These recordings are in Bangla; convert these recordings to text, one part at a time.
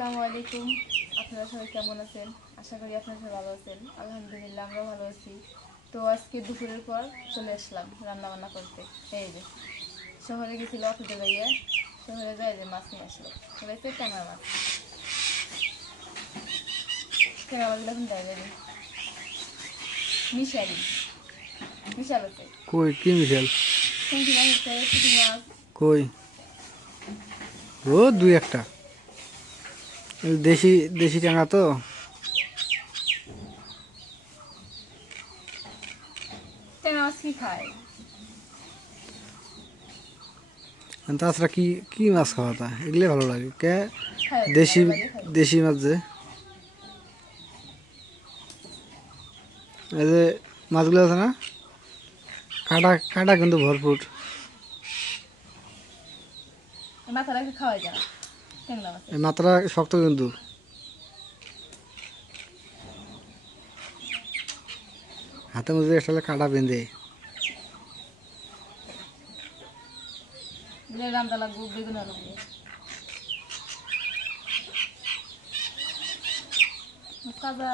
আসসালামু আলাইকুম। আপনারা সবাই কেমন আছেন? আশা করি আপনারা সবাই ভালো আছেন। আলহামদুলিল্লাহ আমরা ভালো আছি। তো আজকে দুপুরের পর চলে আসলাম রান্না বান্না করতে। এই যে শহরে গেছিল অফিসে যাইয়ে, শহরে যায় যে মাছ নিয়ে আসলো। এবারে ট্যাংরা মাছ, ট্যাংরা মাছগুলো এখন দেয় যায়নি, মিশালি মিশাল আছে, কই কি মিশাল? শুনছি মাছ হচ্ছে, পুঁটি মাছ। কই ও দুই একটা দেশি দেশি ট্যাংরা তো। ট্যাংরা মাছ কি খায়? তাছাড়া কি কি মাছ খাওয়া তা এগুলো ভালো লাগে কে? খায় দেশি আমাদের বাড়ি খায়। দেশি মাছ যে এই যে মাছগুলো আছে না, কাঁটা কাঁটা কিন্তু ভরপুর। মাথাটা খাওয়াই যায় না ট্যাংরা মাছের। এই মাথাটা শক্ত কিন্তু, হাতের মধ্যে একটা কাঁটা বেঁধে। রান্না লাগবো বেগুন আলু দিয়ে। তাজা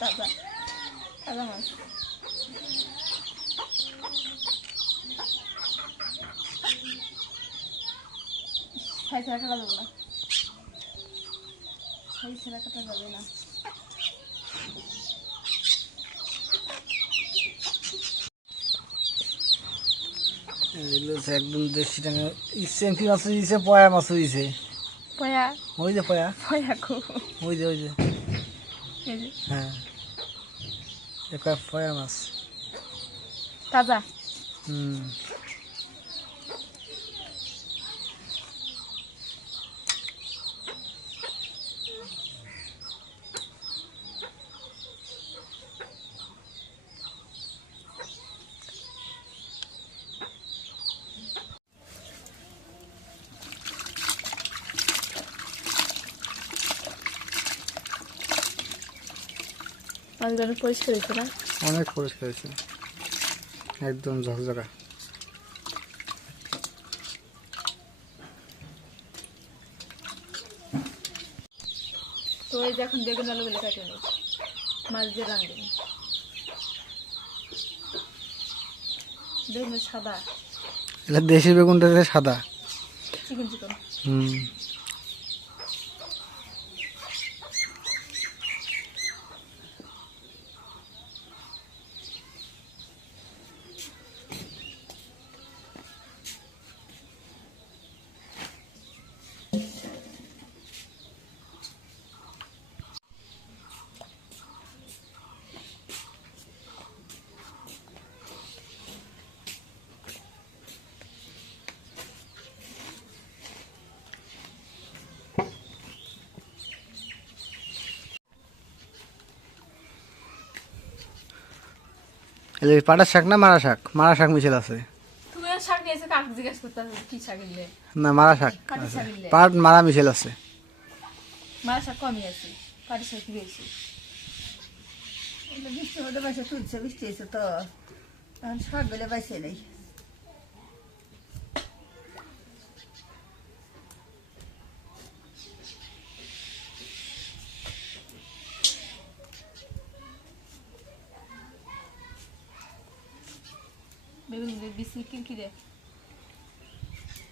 তাজা তাজা মাছ। ছাই ছাড়া কাটা যাবে না, ছাই ছাড়া কাটা যাবে না। এগুলো হচ্ছে একদম দেশি ট্যাংরা। ইসেমপি মাছ দিয়েছে, পয়া মাছ দিয়েছে। পয়া ওই যে পয়া, পয়া খুব ওই যে হ্যাঁ, এটা পয়া মাছ। তাজা। হুম, মাছগুলো অনেক পরিষ্কার হয়েছে না? অনেক পরিষ্কার হয়েছে, একদম ঝকঝকা। তো এই যে এখন বেগুন আলুগুলো কাটে নিই, মাছ দিয়ে রাঁধবেন। বেগুন সাদা, এটা দেশি বেগুনটা যে সাদা। চিকন চিকন। হুম, পাটার শাক না মারা শাক? মারা শাক মিশেল আছে। তুমি শাক নিয়েছো, কাক জিজ্ঞেস করতে হবে কি শাক নিলে। না, মারা শাক পাটি আছে, শাক নিলে পাট মারা মিশেল আছে। মাছ শাক কমই আছে, পাটি শাক বেশি। বৃষ্টির মধ্যে বাইসে তুলছে, বৃষ্টি এসে তো এখন শাক গেলে বাইসে নেই। বেগুন বেশি কিরকিরে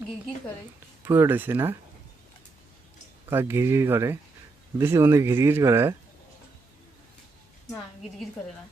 গিরগির করে। পুরো উঠেছে না, ঘিরঘির করে, বেশি মনে ঘিরঘির করে। না গিরগির করে না।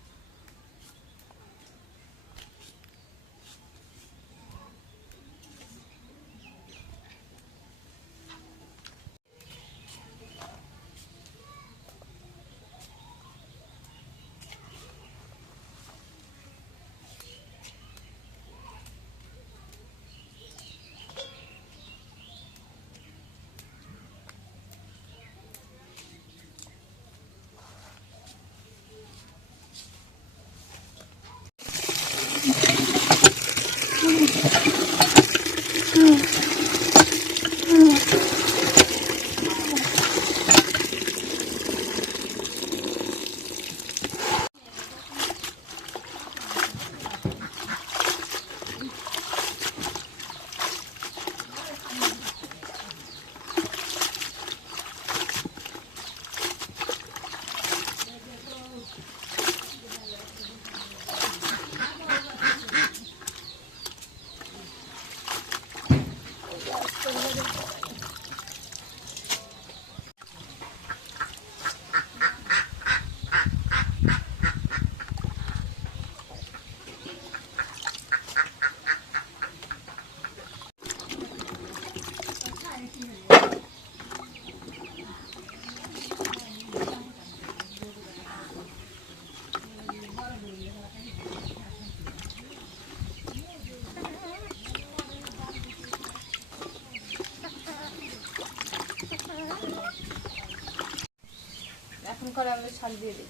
এখন করে আমরা শাক দিয়ে দিই।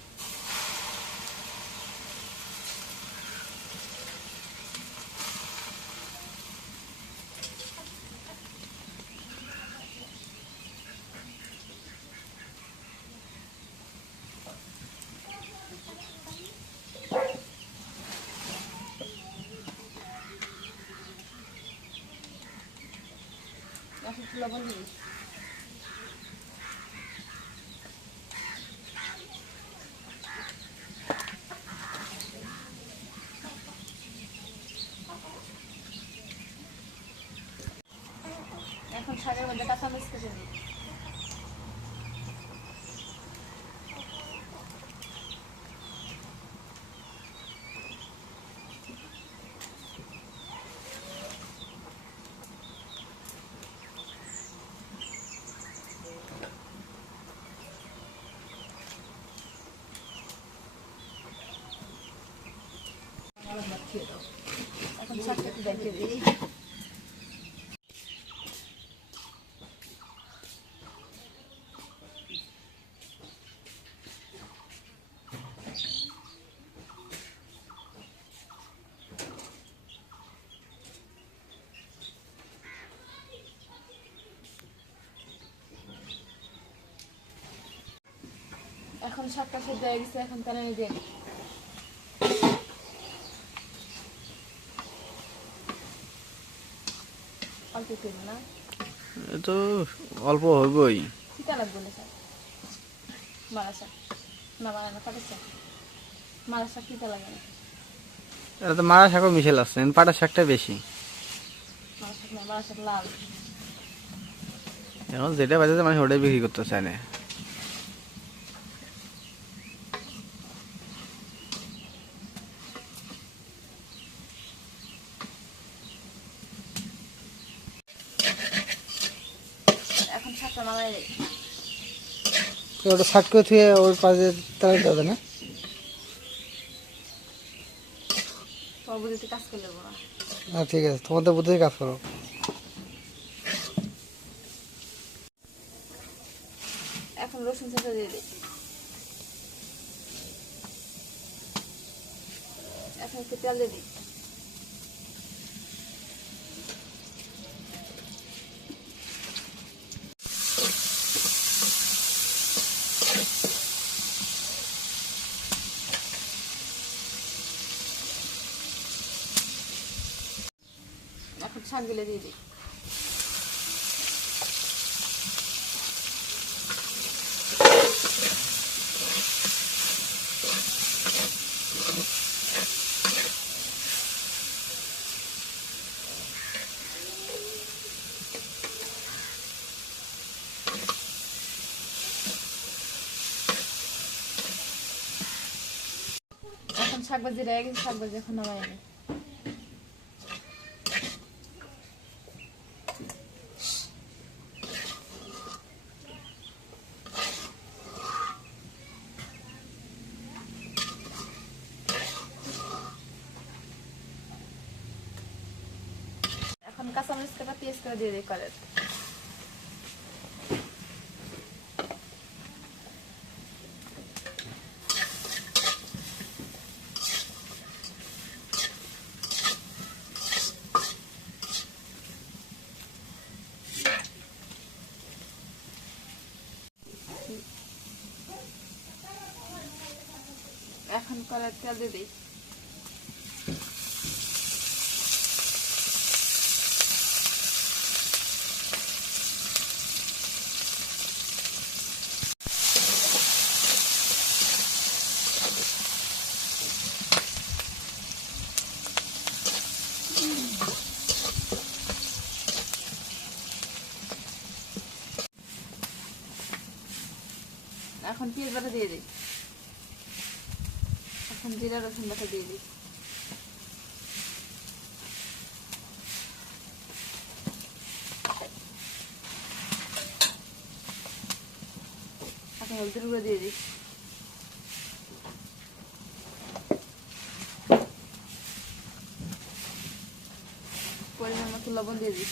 এখন একটু লবণ দিই। এখন শাকের মধ্যে কাঁচামরিচ কেটে দিই। এখন শাকটা একটু দেখে দিই। এখন শাকটা সেদ্ধ হয়ে গেছে, এখন প্যানে দিয়ে দিই। অল্প একটু দিই না, এ তো অল্প হইবই। চিটা লাগবে না শাক, মারা শাক না, মারা না, পাটের শাক। মারা শাক চিটা লাগে না, এটা তো মারা শাকও মিশেল আছে, পাটা শাকটা বেশি। মারা শাক না, মারা শাক লাল। এখন যেটা বাজাতে মানে ওটাই বিক্রি করতে চায় না। এখন শাকটা নামাই দিই। ওটা শাক করে থুয়ে ওর পাশে তারা যাবে না। তোমার বুঝিতে কাজ করে নেবো না। ঠিক আছে, তোমাদের বুদ্ধি কাজ করো। এখন রসুন চেঁচা দিয়ে দিই। এখন একটু তেল দিয়ে দিই। এখন শাকগুলো দিয়ে দিই। এখন শাক ভাজি রয়ে গেছে, শাক ভাজি এখন নামাই আনি। এখন কাঁচামরিচ কাটা পেঁয়াজ করে দিয়ে দিই করে। এখন করে তেল দিয়ে দিই। এখন পেঁয়াজ বাটা দিয়ে দিই। এখন জিরা রসুন বাটা দিয়ে দিই। এখন হলুদের গুঁড়ো দিয়ে দিই। পরিমাণ মতো লবণ দিয়ে দিই।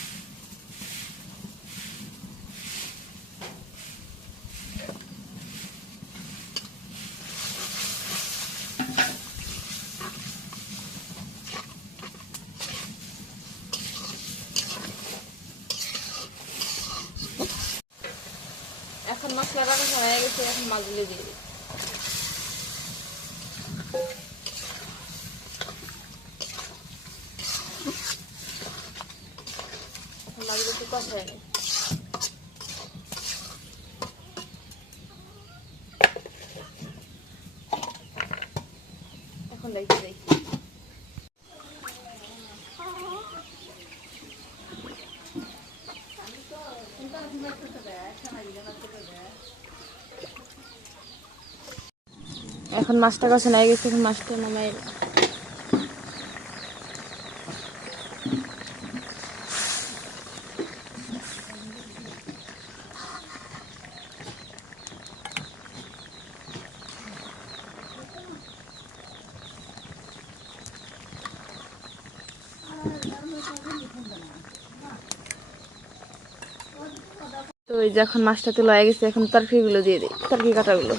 এখন মশলাটা কষানো হয়ে গেছে, এখন মাছগুলো দিয়ে দিই। এখন মাছগুলো একটু কষায় নিই। এখন দেখতে দিই। এখন মাছটা কষানো হয়ে গেছে, এখন মাছটা নামাই। তো এই যে এখন মাছটা তোলা হয়ে গেছে, এখন তরকারিগুলো দিয়ে দিই, তরকারি কাটাগুলো।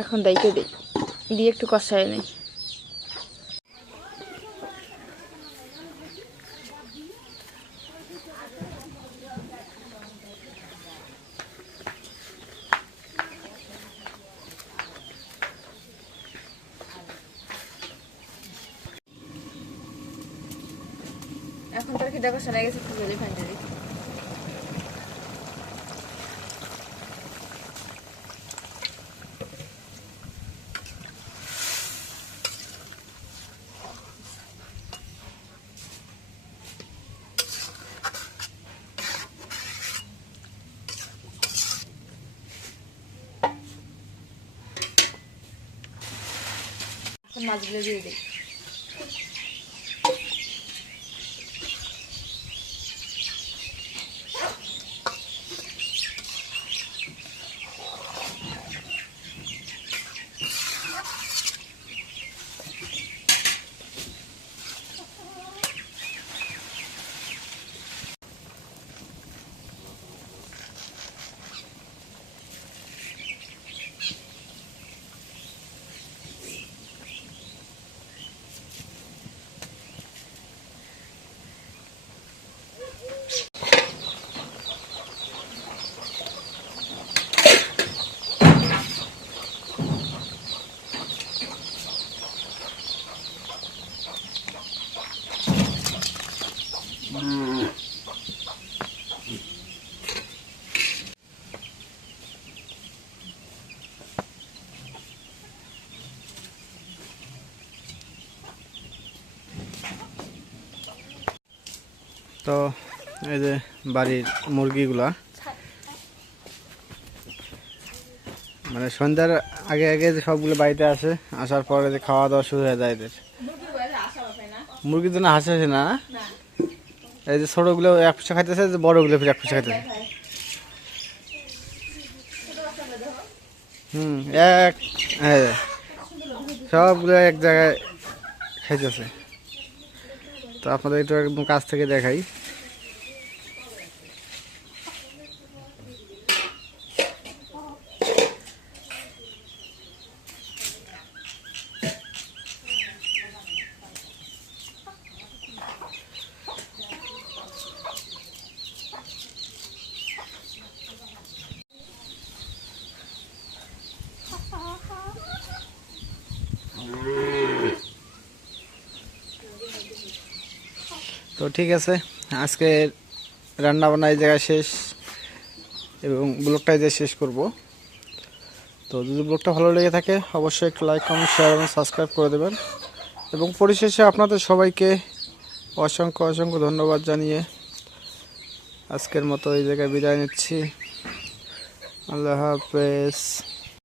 এখন ডাইকে দিই, দিয়ে একটু কষায় নিই। এখন তরকারিটা কষানো হয়ে গেছে, একটু জলে পানি দিই। মাছগুলো দিয়ে দিই। তো এই যে বাড়ির মুরগিগুলা মানে সন্ধ্যার আগে আগে যে সবগুলো বাড়িতে আসে, আসার পরে যে খাওয়া দাওয়া শুরু হয়ে যায় এদের। মুরগির জন্য হাসে আসে না, এই যে ছোটগুলো এক পুষা খাইতেছে, যে বড়গুলো ফির এক পুষা খাইতেছে। এক হ্যাঁ, সবগুলো এক জায়গায় খাইতেছে। তো আপনাদের একটু একদম কাছ থেকে দেখাই। তো ঠিক আছে, আজকে রান্না বান্না এই জায়গায় শেষ এবং ব্লগটা এই যে শেষ করব। তো যদি ব্লগটা ভালো লেগে থাকে অবশ্যই একটু লাইক, কমেন্ট, শেয়ার এবং সাবস্ক্রাইব করে দেবেন। এবং পরিশেষে আপনাদের সবাইকে অসংখ্য অসংখ্য ধন্যবাদ জানিয়ে আজকের মতো এই জায়গায় বিদায় নিচ্ছি। আল্লাহ হাফেজ।